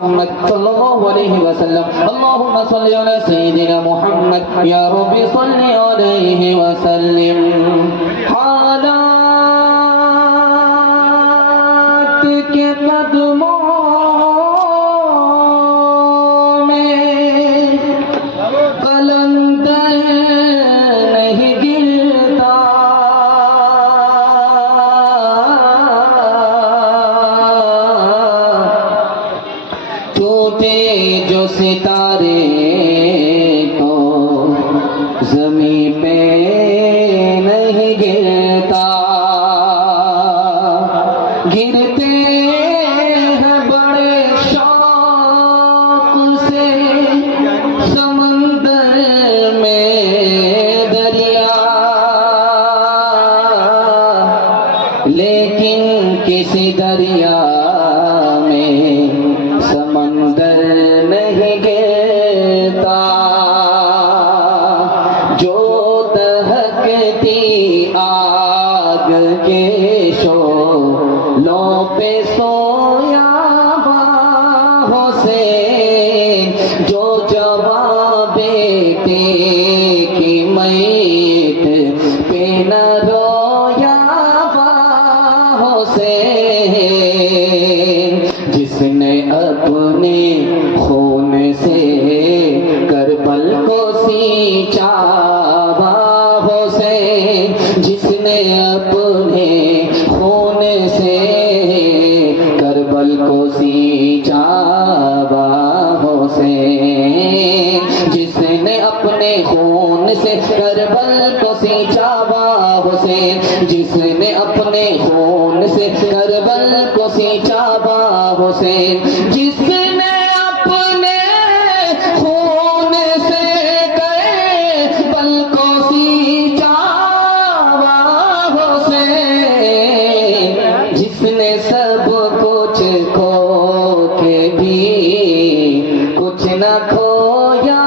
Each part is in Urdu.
محمد صلی اللہ علیہ وسلم اللہم صلی علی سیدنا محمد یا رب صلی علیہ وسلم حالات کے قدموں میں قلندر نہیں گرتا جو ستارے تو زمین پہ نہیں گرتا گرتے ہیں بڑے شوق سے سمندر میں دریا لیکن کسی دریا میں سمندر نہیں گرتا جو دہکتی آگ کے شعلوں پہ سویا باہوں سے جو جواب بیٹے کی میت پہ نہ رویا باہوں سے جس نے اپنے خون سے کربل کو سینچا باہوں سے جس نے اپنے خون سے کربل کو سینچا باہوں سے جس نے اپنے خون سے کربل کو سینچا باہوں سے جس نے اپنے خون سے کربل کو سینچا باہوں سے جس نے اپنے خون سے کربل کو سینچا باہوں سے جس نے سب کچھ کھو کے بھی کچھ نہ کھویا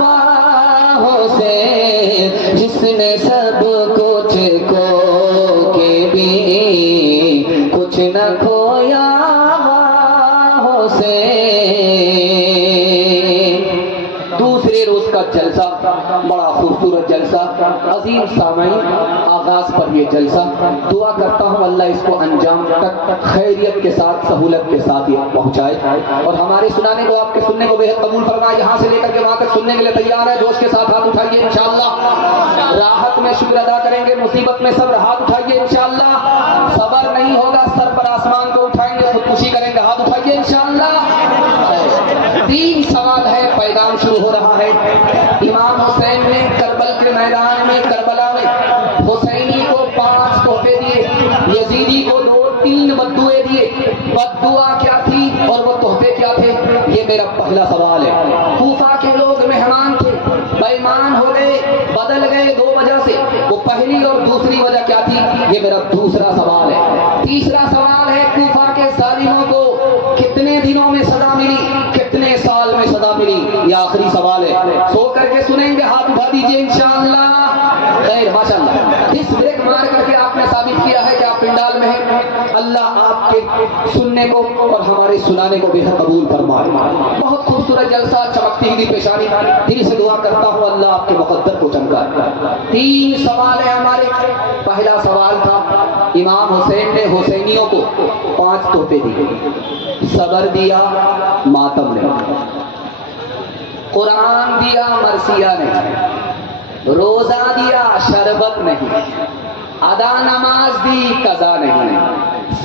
باہوں سے جس نے سب کچھ کھو کے بھی کچھ نہ کھویا باہوں سے دوسرے روز کا جلسہ بڑا خوبصورت جلسہ عظیم سامعین آغاز پر یہ جلسہ دعا کرتا ہوں اللہ اس کو انجام تک خیریت کے ساتھ سہولت کے ساتھ یہ پہنچائے اور ہمارے سنانے کو آپ کے سننے کو بہت قبول فرمائے یہاں سے لے کر کے وہاں تک سننے کے لیے تیار ہے جوش کے ساتھ ہاتھ اٹھائیے انشاءاللہ راحت میں شکر ادا کریں گے مصیبت میں صبر ہاتھ اٹھائیے انشاءاللہ صبر نہیں ہوگا سر پر آسمان کو اٹھائیں گے خودکشی کریں گے ہاتھ اٹھائیے انشاءاللہ 3 سوال ہے پیغام شروع ہو رہا ہے امام حسین نے کربل کے میدان میں کربلا میں حسینی کو 5 تحفے دیے یزیدی کو 2-3 بددعائیں دیے بددعا کیا تھی اور وہ تحفے کیا تھے یہ میرا پہلا سوال ہے کوفہ کے لوگ مہمان تھے بے ایمان ہو گئے بدل گئے 2 وجہ سے وہ پہلی اور دوسری وجہ کیا تھی یہ میرا دوسرا سوال ہے تیسرا سوال ہے کوفہ کے ظالموں کو کتنے دنوں میں سزا ملی کتنے سال میں سزا ملی یہ آخری سوال ہے سو کر کے سنیں گے ہاتھ اٹھا دیجئے انشاءاللہ خیر ماشاءاللہ اس بریک مار کر کے آپ نے ثابت کیا ہے کہ آپ پنڈال میں ہیں اللہ آپ کے سننے کو اور ہمارے سنانے کو بے حد قبول فرمائے بہت خوبصورت جلسہ چمکتی ہوئی پیشانی دل سے دعا کرتا ہوں اللہ آپ کے مقدر کو چمکائے 3 سوال ہیں ہمارے پہلا سوال تھا امام حسین نے حسینیوں کو 5 تحفے دیے صبر دیا ماتم نے قرآن دیا مرثیہ نے روزہ دیا شربت نہیں ادا نماز دی قضا نہیں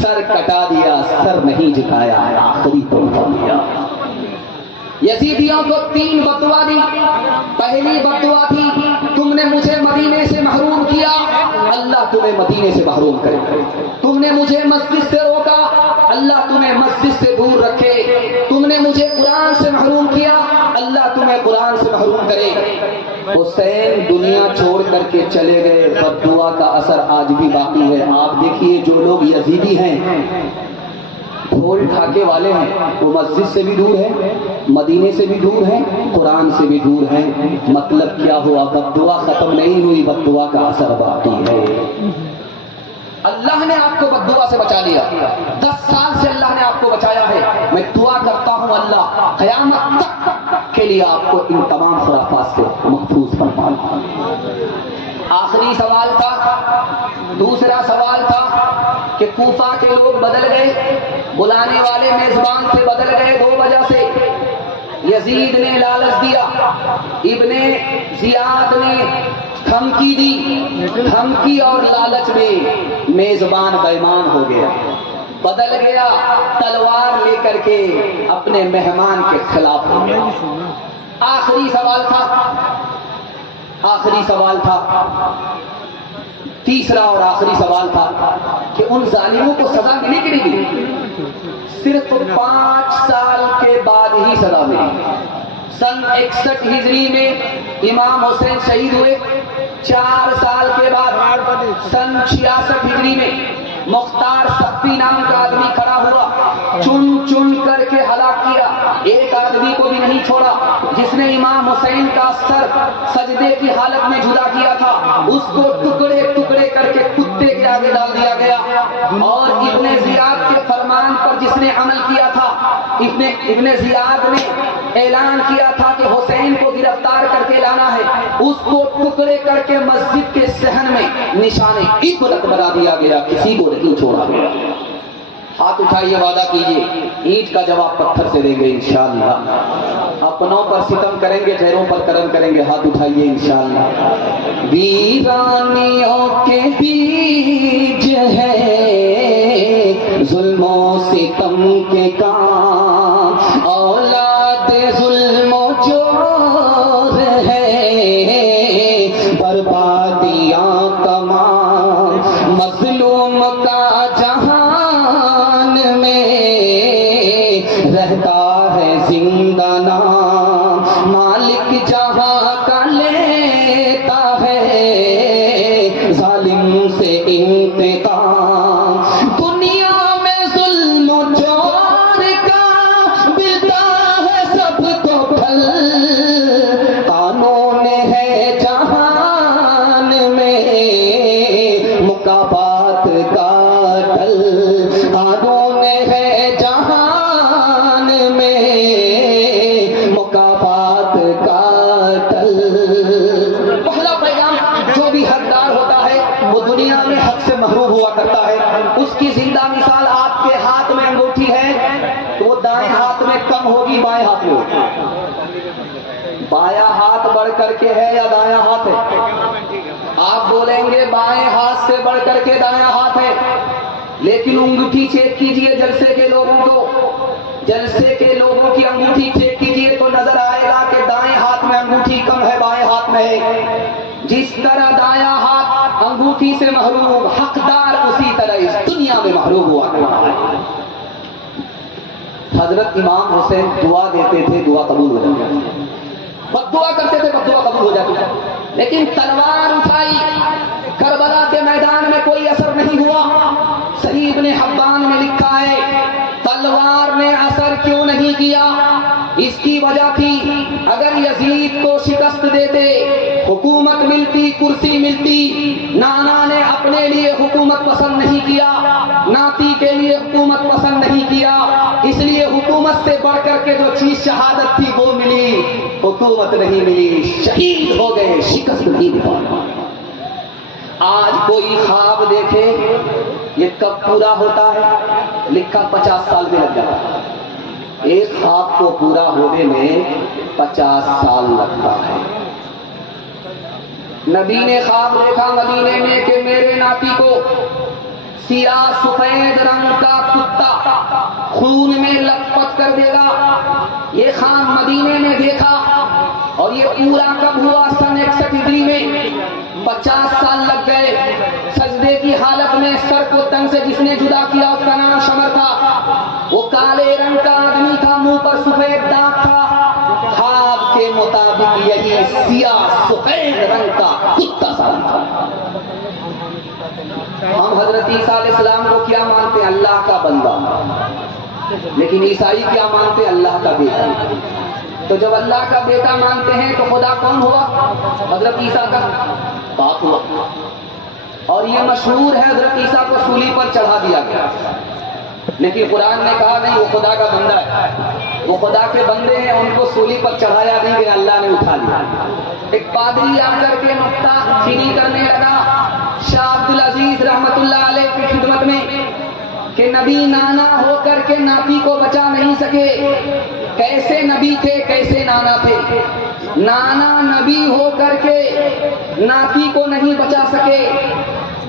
سر کٹا دیا سر نہیں جھکایا آخری تحفہ دیا یزیدیوں کو 3 بددعا دی پہلی بددعا تھی تم نے مجھے مدینے سے محروم کیا اللہ تمہیں مدینے سے محروم کرے تم نے مجھے مسجد سے روکا اللہ تمہیں مسجد سے دور رکھے تم نے مجھے قرآن سے محروم کیا اللہ تمہیں قرآن سے محروم کرے حسین دنیا چھوڑ کر کے چلے گئے بددعا کا اثر آج بھی باقی ہے آپ دیکھیے جو لوگ یزیدی ہیں ڈھول ڈھاکے والے ہیں وہ مسجد سے بھی دور ہیں مدینے سے بھی دور ہیں قرآن سے بھی دور ہیں مطلب کیا ہوا بددعا ختم نہیں ہوئی بددعا کا اثر باقی ہے اللہ نے آپ کو بددعا سے بچا لیا 10 سال سے اللہ نے آپ کو بچایا ہے میں دعا کرتا ہوں ہوں اللہ قیامت تک کے لیے آپ کو ان تمام خرافات سے محفوظ فرمائے۔ آخری سوال تھا، دوسرا سوال تھا کہ کوفہ کے لوگ بدل گئے، بلانے والے میزبان سے بدل گئے دو وجہ سے۔ یزید نے لالچ دیا، ابن زیاد نے دھمکی دی، دھمکی اور لالچ میں میزبان بیمان ہو گیا، بدل گیا، تلوار لے کر کے اپنے مہمان کے خلاف ہو گیا۔ آخری سوال تھا، تیسرا اور آخری سوال تھا کہ ان ظالموں کو سزا ملی کہ نہیں ملی؟ صرف 5 سال کے بعد ہی سزا ملی۔ سن 61 ہجری میں امام حسین شہید ہوئے، 4 سال کے بعد سن 66 ہجری میں مختار صفی نام کا آدمی کھڑا ہوا، چن چن کر کے ہلاک کیا، ایک آدمی کو بھی نہیں چھوڑا۔ جس نے امام حسین کا سر سجدے کی حالت میں جدا کیا تھا، اس کو ٹکڑے ٹکڑے کر کے کتے کے آگے ڈال دیا گیا۔ اور ابن زیاد کے فرمان پر جس نے عمل کیا تھا، ابن زیاد نے اعلان کیا تھا کہ حسین کو گرفتار کر کے لانا ہے، اس کو ٹکڑے کر کے مسجد کے صحن میں نشان عبرت بنا دیا گیا، کسی کو نہیں چھوڑا گیا۔ ہاتھ اٹھائیے، وعدہ کیجیے اینٹ کا جواب پتھر سے دیں گے انشاءاللہ۔ اپنوں پر ستم کریں گے، غیروں پر کرم کریں گے، ہاتھ اٹھائیے انشاءاللہ۔ ویرانیوں کے بیج ہے ظلم و ستم کے کام، اولاد ظلم و جور ہے بربادیاں تمام، مظلوم کا جہان میں رہتا ہے زندہ نام، مالک جہاں کا لیتا ہے ظالم سے انتقام، دنیا میں ظلم و جور کا ملتا ہے سب کو پھل، قانون ہے جہان میں مکافات کا ڈل، قانون ہے جہان میں مکافات کا ڈل۔ پہلا پیغام، جو بھی حقدار ہوتا ہے وہ دنیا میں حق سے محروم ہوا کرتا ہے۔ اس کی زندہ مثال آپ کے ہاتھ میں انگوٹھی ہے تو وہ دائیں ہاتھ میں کم ہوگی، بائیں ہاتھ میں ہوگی۔ بایاں ہاتھ بڑھ کر کے ہے یا دایاں ہاتھ ہے؟ آپ بولیں گے بائیں ہاتھ سے بڑھ کر کے دایاں ہاتھ ہے، لیکن انگوٹھی چیک کیجئے جلسے کے لوگوں کو، جلسے کے لوگوں کی انگوٹھی چیک کیجئے تو نظر آئے گا کہ دائیں ہاتھ میں انگوٹھی کم ہے، بائیں ہاتھ میں ہے۔ جس طرح دایاں ہاتھ انگوٹھی سے محروم، حقدار اسی طرح اس دنیا میں محروم ہوا کرتا ہے۔ حضرت امام حسین دعا دیتے تھے، دعا قبول ہو جاتی ہے، بد دعا کرتے تھے، بد دعا قبول ہو جاتی ہے، لیکن تلوار اٹھائی، کربلا کے میدان میں کوئی اثر نہیں ہوا۔ صحیح ابن حبان میں لکھا ہے تلوار نے اثر کیوں نہیں کیا؟ اس کی وجہ تھی اگر یزید کو شکست دیتے، حکومت ملتی، کرسی ملتی، نانا نے اپنے لیے حکومت پسند نہیں کیا، ناتی کے لیے حکومت پسند نہیں کیا، اس لیے حکومت سے بڑھ کر کے جو چیز شہادت تھی وہ ملی، حکومت نہیں ملی، شہید ہو گئے، شکست نہیں دی۔ آج کوئی خواب دیکھے یہ کب پورا ہوتا ہے؟ لکھا 50 سال میں لگ جاتا ہے۔ ایک خواب کو پورا ہونے میں 50 سال لگتا ہے۔ نبی نے خواب دیکھا مدینے میں کہ میرے ناتی کو سیاہ سفید رنگ کا کتا خون میں لت پت کر دے گا۔ یہ خواب مدینے میں دیکھا اور یہ پورا کب ہوا؟ سن 61 ہجری میں۔ 50 سال لگ گئے۔ سجدے کی حالت میں سر کو تن سے جس نے جدا کیا اس کا نام شمر تھا، وہ کالے رنگ کا آدمی تھا، منہ پر سفید داغ تھا۔ خواب کے مطابق یہی سیاہ سفید رنگ کا کتا سالم تھا۔ ہم حضرت عیسیٰ علیہ السلام کو کیا مانتے ہیں؟ اللہ کا بندہ، لیکن عیسائی کیا مانتے ہیں؟ اللہ کا بیٹا۔ تو جب اللہ کا بیٹا مانتے ہیں تو خدا کون ہوا؟ حضرت عیسیٰ کا باپ ہوا۔ اور یہ مشہور ہے حضرت عیسیٰ کو سولی پر چڑھا دیا گیا، لیکن قرآن نے کہا نہیں وہ خدا کا بندہ ہے۔ وہ خدا کے بندے ہیں، ان کو سولی پر چڑھایا نہیں کہ اللہ نے اٹھا لیا۔ ایک پادری آ کر کے نقطہ چینی کرنے لگا شاہ عبد العزیز رحمت اللہ علیہ کی خدمت میں کہ نبی نانا ہو کر کے ناتی کو بچا نہیں سکے۔ کیسے نبی تھے، کیسے نانا تھے؟ نانا نبی ہو کر کے ناتی کو نہیں بچا سکے۔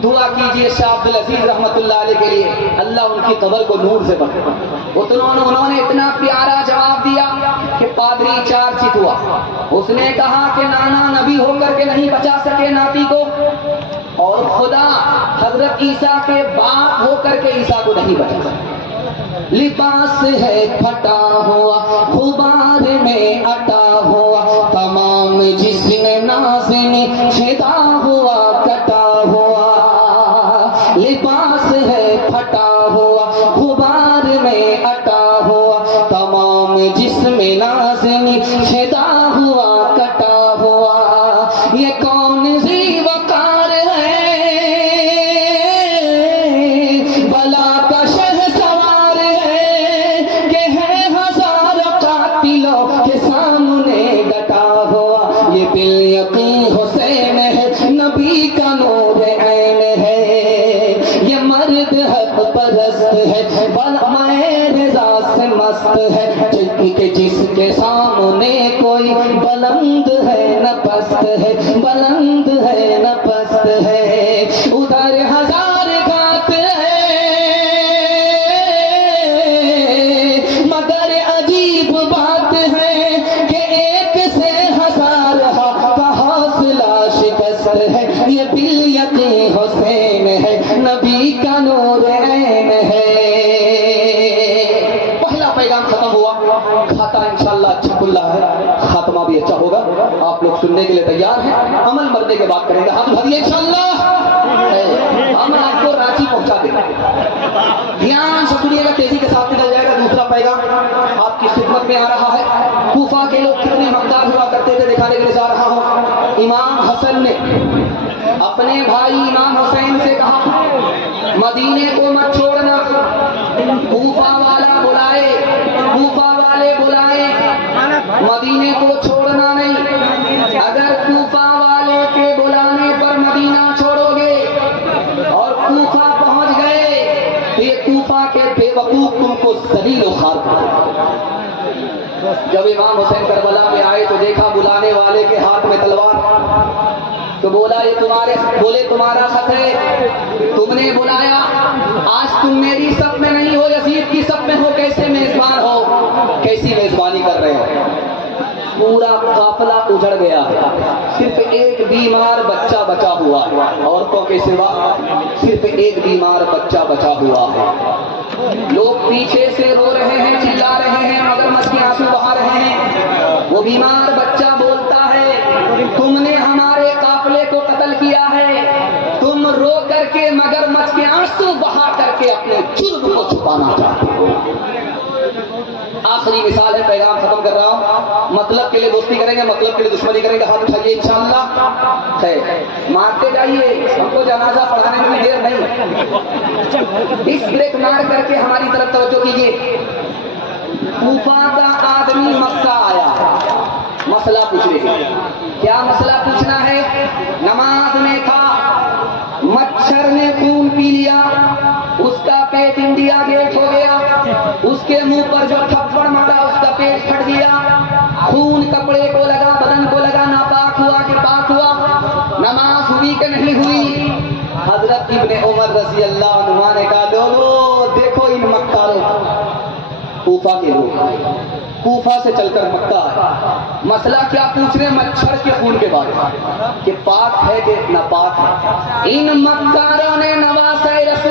دعا کیجئے شاہ عبد العزیز رحمت اللہ علیہ کے لیے، اللہ ان کی قبر کو نور سے بھر۔ انہوں نے اتنا پیارا جواب دیا کہ پادری چارچت ہوا۔ اس نے کہا کہ نانا نبی ہو کر کے نہیں بچا سکے ناتی کو، اور خدا حضرت عیسیٰ کے باپ ہو کر کے عیسیٰ کو نہیں بچا سکے۔ لباس ہے پھٹا ہوا غبار میں اٹا ہوا، تمام جسم نازن شدا ہوا کٹا ہوا۔ لباس ہے پھٹا ہوا غبار میں اٹا ہوا، تمام جسم نازن شدا ہوا کٹا ہوا۔ یہ کون ذی وقار ہے، بلا کا شہ سوار ہے، کہ ہے ہزار قاتلوں کے سامنے ڈٹا ہوا۔ یہ بالیقین حسین ہے، نبی کا نور عین ہے، یہ مرد حق پرست ہے، میں رضا سے مست ہے، جس کے سامنے کوئی بلند ہے نہ پست ہے، بلند ہے نہ پست ہے۔ ادھر ہزار گھات ہے مگر عجیب بات ہے کہ ایک سے ہزار کا حوصلہ شکست ہے۔ یہ بالیقین حسین ہے، نبی کا نور عین ہے۔ پہلا پیغام ختم ہوا، کھاتا انشاءاللہ اچھا کھلا ہے، خاتمہ بھی اچھا ہوگا۔ آپ لوگ سننے کے لیے تیار ہیں؟ عمل مرنے کے بعد کریں گے، ہاتھ اٹھائیے انشاءاللہ۔ ہم آپ کو رانچی پہنچا دیں گے، دھیان سے سنیے گا، تیزی کے ساتھ نکل جائے گا۔ دوسرا پیغام آپ کی خدمت میں آ رہا ہے۔ کوفہ کے لوگ کتنے مقدار ہوا کرتے تھے دکھانے کے لیے جا رہا ہوں۔ امام حسن نے اپنے بھائی امام حسین سے کہا مدینے کو مت چھوڑنا، کوفہ والا بلائے، کوفہ والے بلائے، مدینے کو چھوڑنا نہیں۔ اگر کوفہ والے کے بلانے پر مدینہ چھوڑو گے اور کوفہ پہنچ گئے تو یہ کوفہ کے بے وقوف تم کو ذلیل و خوار کر دیں گے۔ جب امام حسین کربلا میں آئے تو دیکھا بلانے والے کے ہاتھ میں تلوار، تو بولا یہ تمہارا خط ہے، تم نے بلایا، آج تم میری صف میں نہیں ہو، یزید کی صف میں ہو، کیسے میزبان ہو، کیسی میزبانی کر رہے ہو؟ پورا قافلہ اجڑ گیا ہے، صرف ایک بیمار بچہ بچا ہوا ہے، عورتوں کے سوا صرف ایک بیمار بچہ بچا ہوا ہے۔ لوگ پیچھے سے رو رہے ہیں، چلا رہے ہیں، مگرمچھ کے آنسو بہا رہے ہیں۔ وہ بیمار بچہ بولتا ہے تم نے ہمارے قافلے کو قتل کیا ہے، تم رو کر کے مگرمچھ کے آنسو بہا کر کے اپنے جرم کو چھپانا چاہتے ہو۔ آخری مثال ہے، پیغام ختم کر رہا ہوں۔ مطلب کے لیے دوستی کریں گے، مطلب کے لیے دشمنی کریں گے، ہاتھ اٹھائیے انشاءاللہ۔ خیر مارتے جائیے، ہم کو جنازہ پڑھانے میں بھی دیر نہیں۔ اس بریک مار کر کے ہماری طرف توجہ کیجیے۔ کوفہ کا آدمی مکہ آیا ہے، مسئلہ پوچھ رہے ہیں۔ کیا مسئلہ پوچھنا ہے؟ نماز میں تھا، مچھر نے خون پی لیا، اس کا پیٹ انڈیا گیٹ ہو گیا، اس کے منہ پر جو تھپڑ مارا اس کا پیٹ پھٹ گیا، خون کپڑے کو لگا، بدن کو لگا، ناپاک ہوا کہ پاک ہوا؟ نماز ہوئی کہ نہیں ہوئی؟ حضرت ابن عمر رضی اللہ عنہ نے کہا لو دیکھو ان مکاروں، کوفہ کے لوگ کوفہ سے چل کر مکہ آئے، مسئلہ کیا پوچھ رہے؟ مچھر کے خون کے بارے میں کہ پاک ہے کہ ناپاک ہے۔ ان مکاروں نے نواسہ رسول